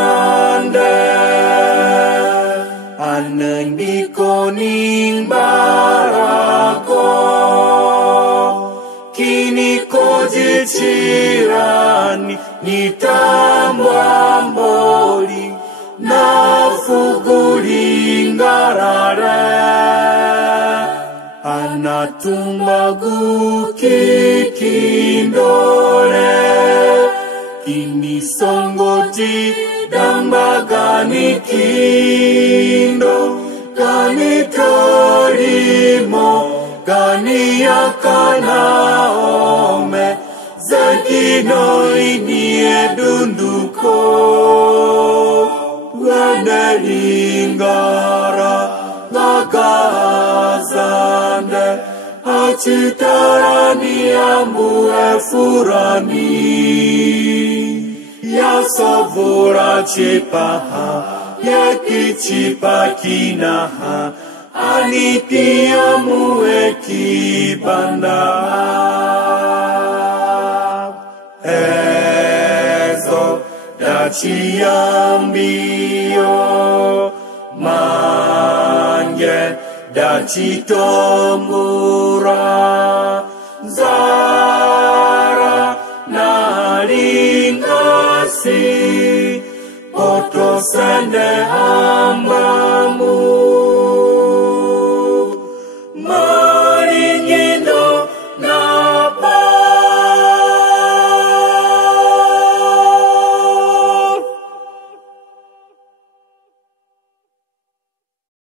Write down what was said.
Aningazande anandikoning barako kini kojichirani nitambamboli nafugulingarare anatumbagu kikindole kini songoti dambagani kindo kani torimo kani yakanaome zakino inie dunduko Wenelingara Nagazande Achitarani Amue Furani Yasavura Chipaha Yakitipakinaha Aniti Amue Kibanda Ezo Dachiambio Mange Dachitomura Zara Naringasi Otosende Ambamu